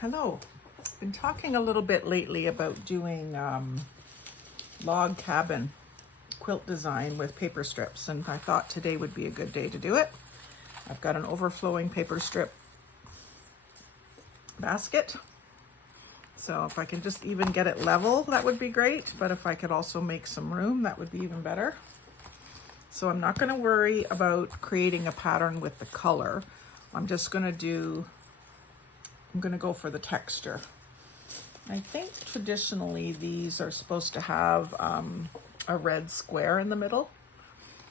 Hello. Been talking a little bit lately about doing log cabin quilt design with paper strips, and I thought today would be a good day to do it. I've got an overflowing paper strip basket, so if I can just even get it level, that would be great, but if I could also make some room, that would be even better. So I'm not going to worry about creating a pattern with the color. I'm going to go for the texture. I think traditionally these are supposed to have a red square in the middle,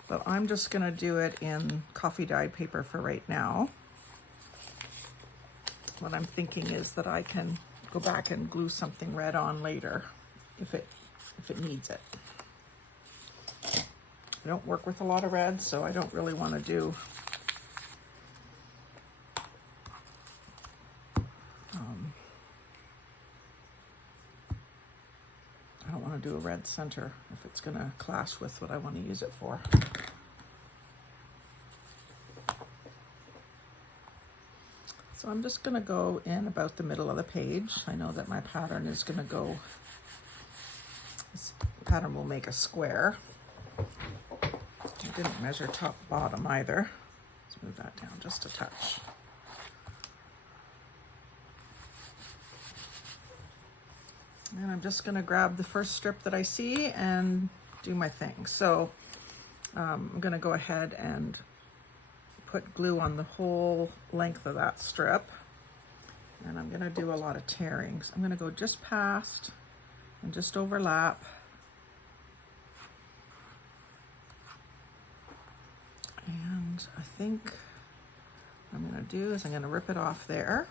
but I'm just going to do it in coffee dyed paper for right now. What I'm thinking is that I can go back and glue something red on later if it needs it. I don't work with a lot of red, so I don't really want to do a red center if it's going to clash with what I want to use it for. So I'm just going to go in about the middle of the page. I know that my pattern is going to go, this pattern will make a square. I didn't measure top bottom either. Let's move that down just a touch. And I'm just going to grab the first strip that I see and do my thing. So I'm going to go ahead and put glue on the whole length of that strip. And I'm going to do a lot of tearing. So I'm going to go just past and just overlap. And I think what I'm going to do is I'm going to rip it off there.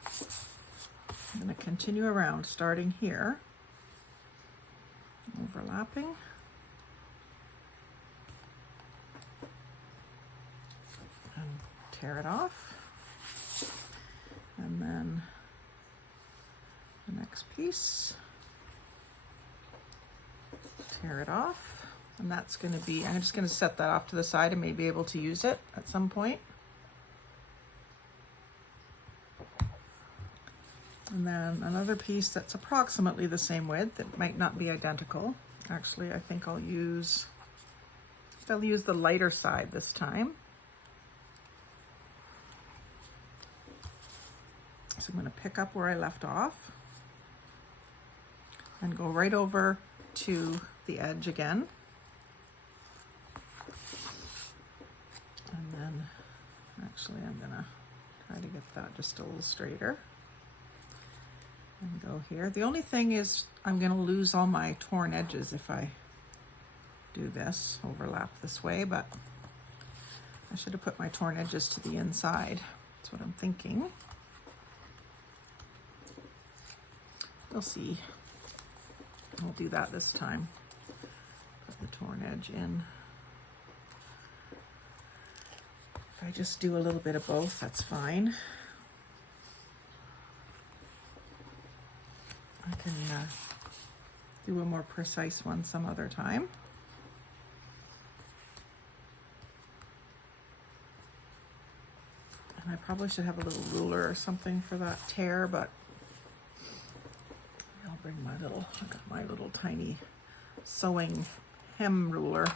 I'm going to continue around starting here. Overlapping, and tear it off, and then the next piece, tear it off, and that's going to be, I'm just going to set that off to the side and maybe able to use it at some point. And then another piece that's approximately the same width. It might not be identical. Actually, I think I'll use the lighter side this time. So I'm going to pick up where I left off and go right over to the edge again. And then, actually, I'm going to try to get that just a little straighter. And go here. The only thing is I'm going to lose all my torn edges if I do this, overlap this way, but I should have put my torn edges to the inside. That's what I'm thinking. We'll see. I'll do that this time. Put the torn edge in. If I just do a little bit of both, that's fine. I can do a more precise one some other time. And I probably should have a little ruler or something for that tear, but I'll bring I got my little tiny sewing hem ruler.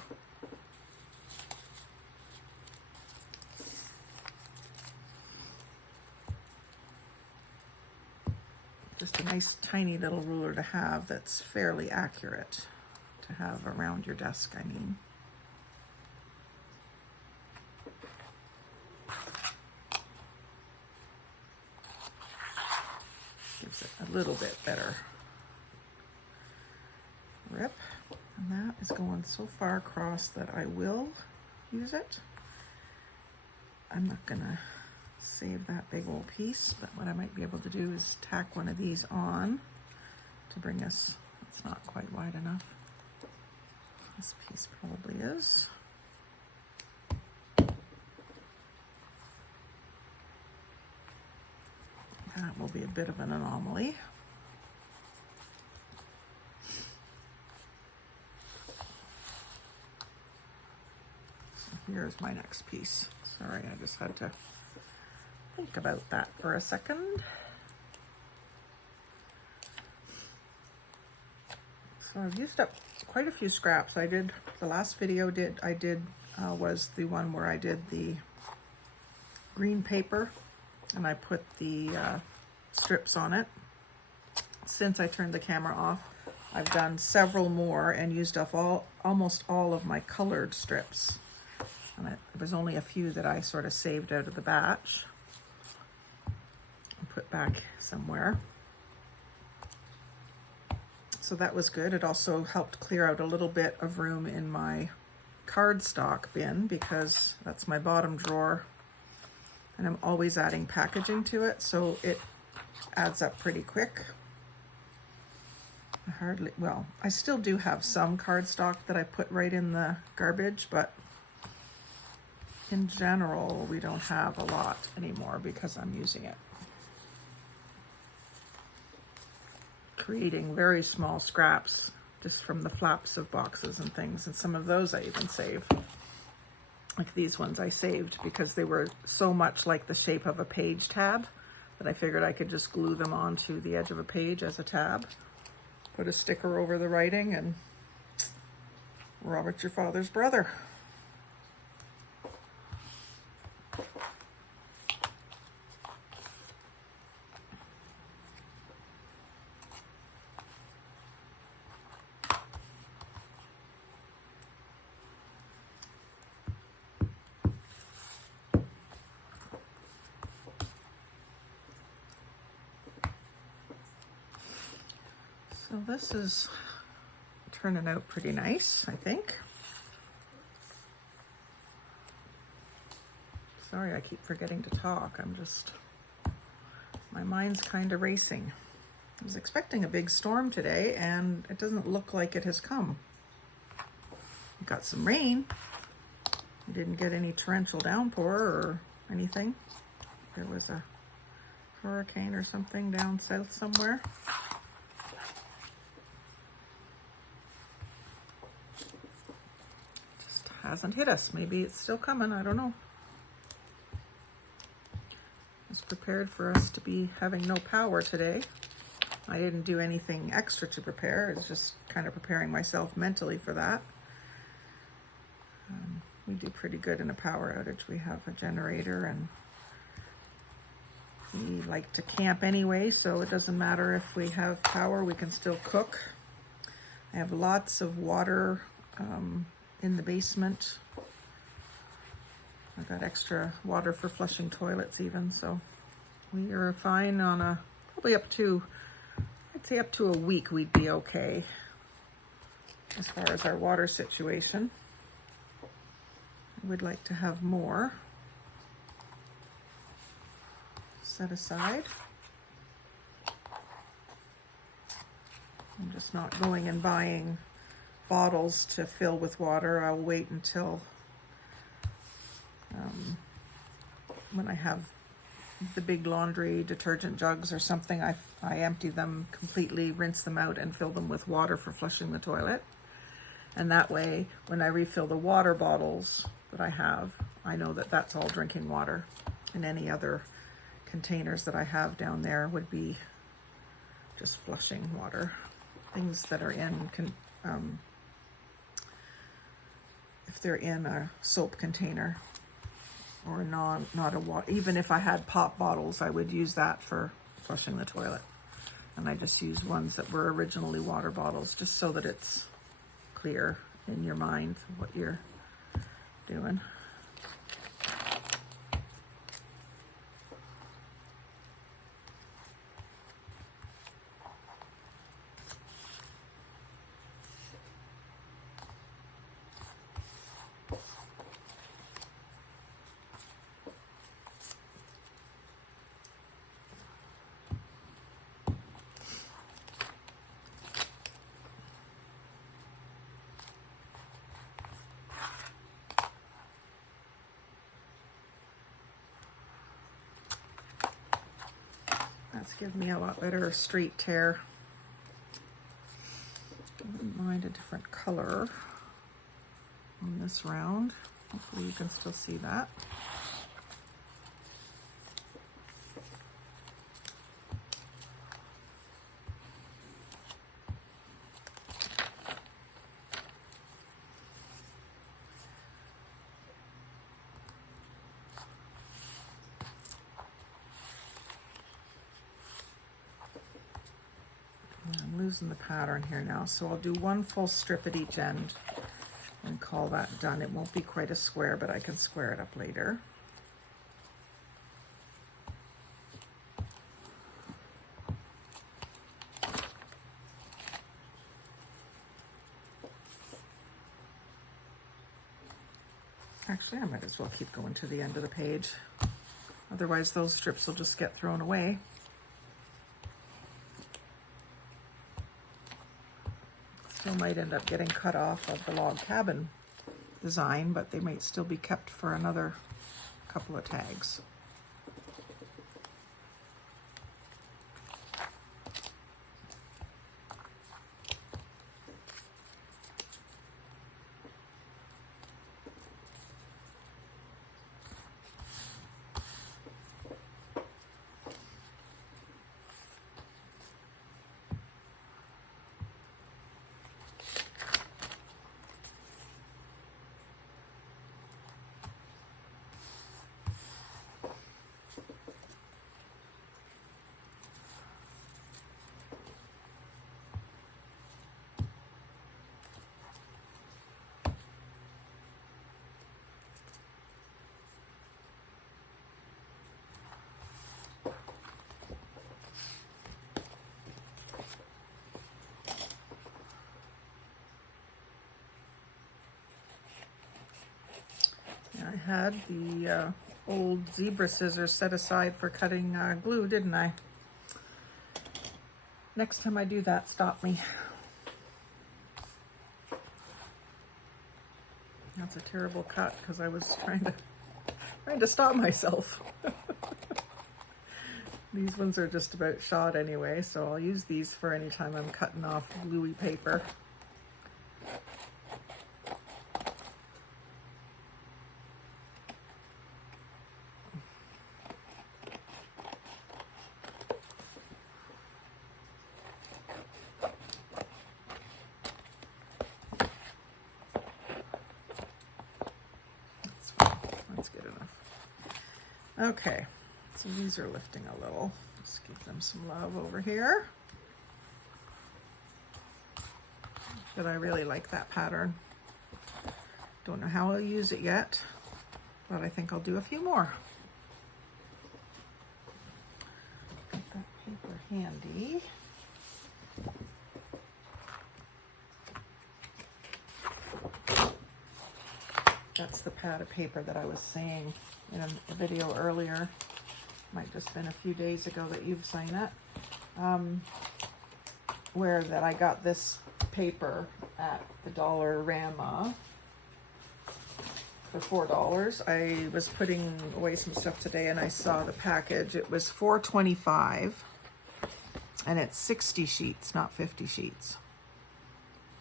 Just a nice tiny little ruler to have that's fairly accurate to have around your desk, I mean. Gives it a little bit better rip. And that is going so far across that I will use it. I'm not gonna save that big old piece, but what I might be able to do is tack one of these on to bring us, it's not quite wide enough. This piece probably is. That will be a bit of an anomaly. So here's my next piece. Sorry, I just had to think about that for a second. So I've used up quite a few scraps. I did, the last video I did was the one where I did the green paper and I put the strips on it. Since I turned the camera off, I've done several more and used up almost all of my colored strips. And there was only a few that I sort of saved out of the batch and put back somewhere. So that was good. It also helped clear out a little bit of room in my cardstock bin because that's my bottom drawer and I'm always adding packaging to it, so it adds up pretty quick. I still do have some cardstock that I put right in the garbage, but in general we don't have a lot anymore because I'm using it. Creating very small scraps just from the flaps of boxes and things, and some of those I even save. Like these ones I saved because they were so much like the shape of a page tab that I figured I could just glue them onto the edge of a page as a tab. Put a sticker over the writing and Robert, your father's brother. So this is turning out pretty nice, I think. Sorry, I keep forgetting to talk. My mind's kind of racing. I was expecting a big storm today and it doesn't look like it has come. We got some rain. We didn't get any torrential downpour or anything. There was a hurricane or something down south somewhere. Hasn't hit us. Maybe it's still coming. I don't know. I was prepared for us to be having no power today. I didn't do anything extra to prepare. I was just kind of preparing myself mentally for that. We do pretty good in a power outage. We have a generator and we like to camp anyway, so it doesn't matter if we have power, we can still cook. I have lots of water in the basement. I've got extra water for flushing toilets even, so we are fine on probably up to, I'd say up to a week we'd be okay as far as our water situation. I would like to have more set aside. I'm just not going and buying bottles to fill with water. I'll wait until when I have the big laundry detergent jugs or something, I empty them completely, rinse them out and fill them with water for flushing the toilet. And that way, when I refill the water bottles that I have, I know that that's all drinking water, and any other containers that I have down there would be just flushing water. Things that are in if they're in a soap container or not a water, even if I had pop bottles, I would use that for flushing the toilet. And I just use ones that were originally water bottles, just so that it's clear in your mind what you're doing. That's given me a lot better straight tear. I wouldn't mind a different color on this round. Hopefully you can still see that. I'm losing the pattern here now, so I'll do one full strip at each end and call that done. It won't be quite a square, but I can square it up later. Actually, I might as well keep going to the end of the page. Otherwise, those strips will just get thrown away. Still might end up getting cut off of the log cabin design, but they might still be kept for another couple of tags. I had the old zebra scissors set aside for cutting glue, didn't I? Next time I do that, stop me. That's a terrible cut because I was trying to stop myself. These ones are just about shot anyway, so I'll use these for any time I'm cutting off gluey paper. Okay, so these are lifting a little. Just give them some love over here. But I really like that pattern. Don't know how I'll use it yet, but I think I'll do a few more. Got that paper handy. That's the pad of paper that I was saying in a video earlier. Might just been a few days ago that you've seen it. Where that I got this paper at the Dollarama for $4. I was putting away some stuff today and I saw the package. It was $4.25 and it's 60 sheets, not 50 sheets.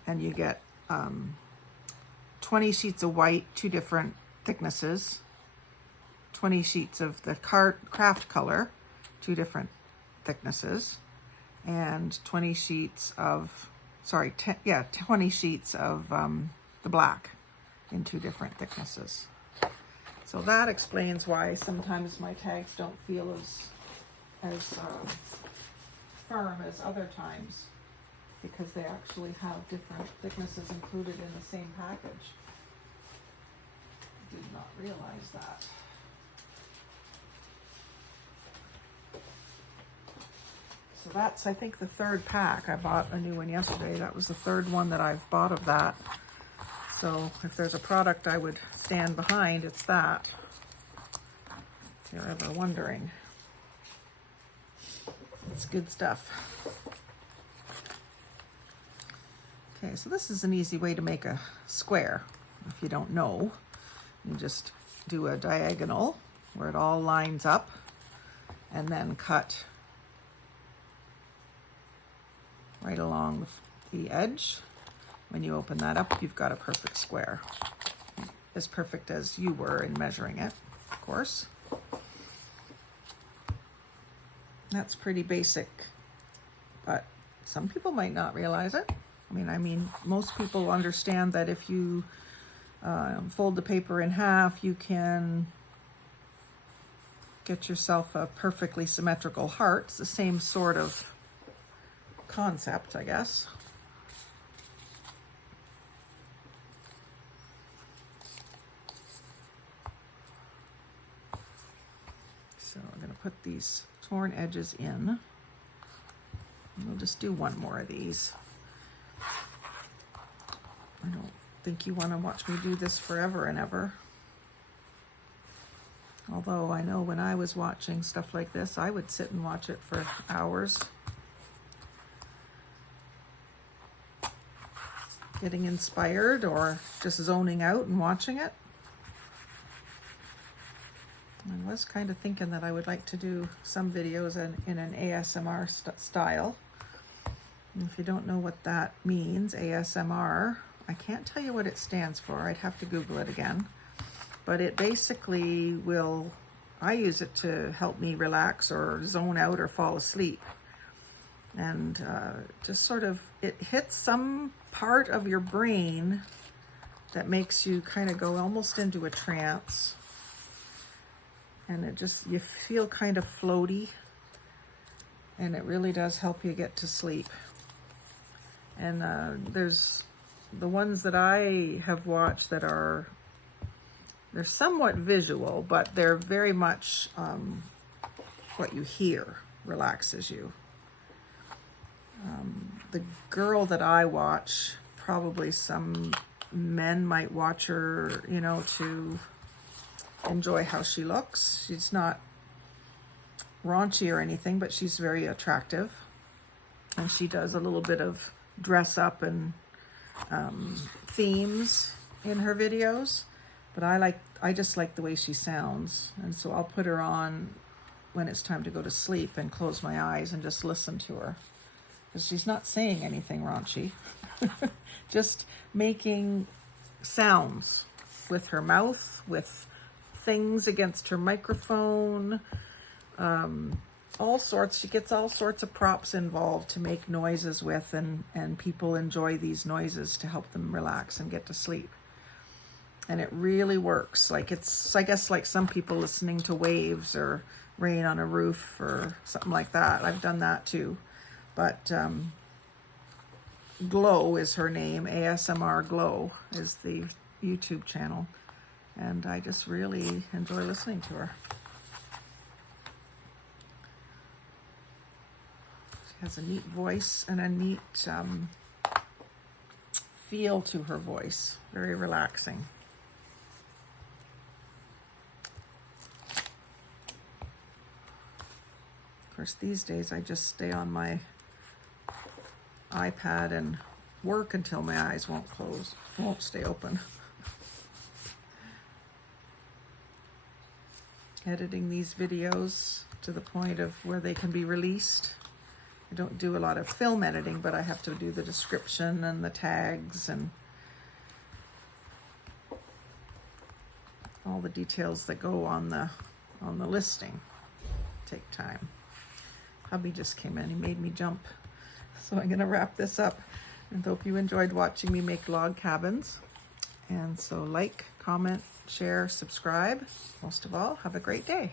And you get 20 sheets of white, 2 different thicknesses, 20 sheets of the craft color, 2 different thicknesses, and 20 sheets of, 20 sheets of the black in 2 different thicknesses. So that explains why sometimes my tags don't feel as firm as other times, because they actually have different thicknesses included in the same package. Did not realize that. So that's, I think, the 3rd pack. I bought a new one yesterday. That was the 3rd one that I've bought of that. So if there's a product I would stand behind, it's that. If you're ever wondering. It's good stuff. Okay, so this is an easy way to make a square. If you don't know, you just do a diagonal where it all lines up and then cut right along the edge. When you open that up, you've got a perfect square. As perfect as you were in measuring it, of course. That's pretty basic, but some people might not realize it. I mean, most people understand that if you fold the paper in half, you can get yourself a perfectly symmetrical heart. It's the same sort of concept, I guess. So I'm going to put these torn edges in. And we'll just do one more of these. I don't think you want to watch me do this forever and ever. Although I know when I was watching stuff like this, I would sit and watch it for hours. Getting inspired or just zoning out and watching it. I was kind of thinking that I would like to do some videos in an ASMR style. And if you don't know what that means, ASMR, I can't tell you what it stands for. I'd have to Google it again. But it basically will, I use it to help me relax or zone out or fall asleep. And just sort of, it hits some part of your brain that makes you kind of go almost into a trance. And it just, you feel kind of floaty. And it really does help you get to sleep. And there's the ones that I have watched that are, they're somewhat visual, but they're very much what you hear relaxes you. The girl that I watch, probably some men might watch her, you know, to enjoy how she looks. She's not raunchy or anything, but she's very attractive. And she does a little bit of dress up and themes in her videos. But I just like the way she sounds. And so I'll put her on when it's time to go to sleep and close my eyes and just listen to her. Because she's not saying anything raunchy. Just making sounds with her mouth, with things against her microphone, all sorts. She gets all sorts of props involved to make noises with, and people enjoy these noises to help them relax and get to sleep. And it really works. Like, it's, I guess, like some people listening to waves or rain on a roof or something like that. I've done that too. But Glow is her name. ASMR Glow is the YouTube channel. And I just really enjoy listening to her. She has a neat voice and a neat feel to her voice. Very relaxing. Of course, these days I just stay on my iPad and work until my eyes won't stay open. Editing these videos to the point of where they can be released. I don't do a lot of film editing, but I have to do the description and the tags and all the details that go on the listing. Take time. Hubby just came in, he made me jump. So I'm gonna wrap this up and hope you enjoyed watching me make log cabins. And so like, comment, share, subscribe. Most of all, have a great day.